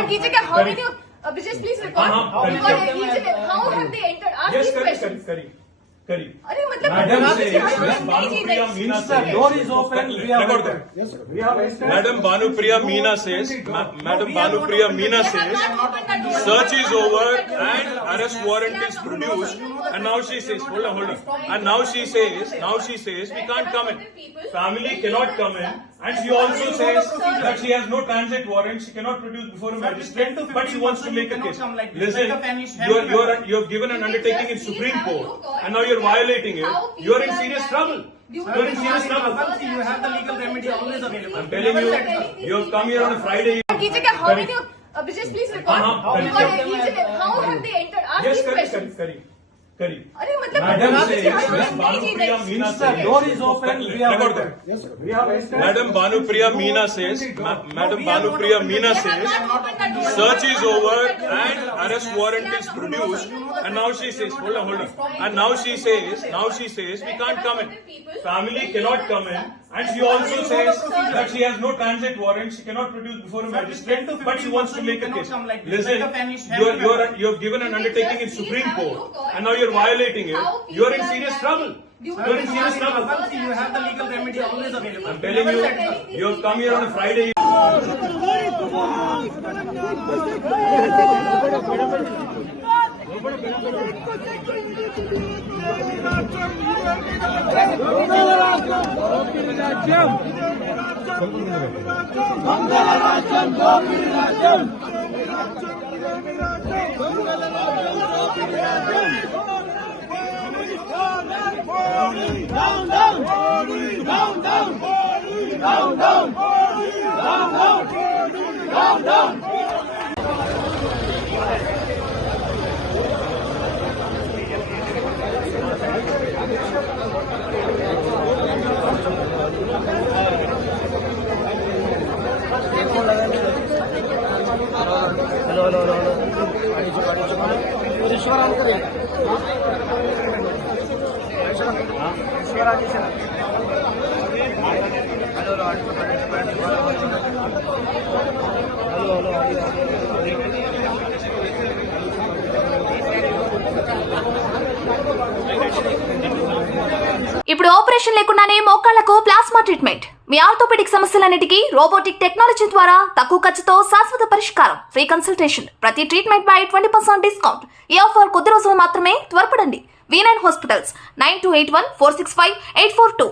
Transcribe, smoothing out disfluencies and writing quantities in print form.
How many? Just please record. How have they entered? Ask Yes, these questions. Kari. अरे मतलब Madam आप says, यहाँ Miss नहीं जी Banupriya नहीं। Meena The says, door is open. We have record entered. that. Yes, sir. We have entered. Madam Banupriya Meena says, Madam Banupriya Meena says, search is over and arrest warrant is produced. And now she says, hold on. And now she says, we can't come in. Family cannot come in. And she also says that she has no transit warrant. She cannot produce before a magistrate, but she wants to make a case. Listen, you have given an undertaking in Supreme Court, and now you're violating it. You're in serious trouble. You're in serious trouble. You have the legal remedy always available. I'm telling you, you have come here on a Friday. How many? Just please record. How have they entered? Ask Yes, these questions. Kari. अरे मतलब Madam आप says, यहाँ Miss नहीं जी Banupriya नहीं। Meena The says, door is open. We have record entered. that. Yes, sir. We have entered. Madam Banupriya Meena says, Madam Banupriya Meena says, search is over and arrest warrant is produced. And now she says, hold on. And now she says, we can't come in. Family cannot come in. And she also says that she has no transit warrant. She cannot produce before a magistrate, but she wants to make a case. Listen, you have given an undertaking in Supreme Court, and now you're violating it. You're in serious trouble. You're in serious trouble. You have the legal remedy always available. I'm telling you, you have come here on a Friday. ఇప్పుడు operation లేకుండానే మోకాళ్లకు plasma treatment. మీ orthopaedic సమస్యలన్నిటికీ robotic technology ద్వారా తక్కువ ఖర్చుతో శాశ్వత పరిష్కారం. Free consultation. ప్రతి treatment పై 20% discount. ఈ ఆఫర్ కొద్ది రోజులు మాత్రమే. త్వరపడండి. V9 hospitals 9281465842.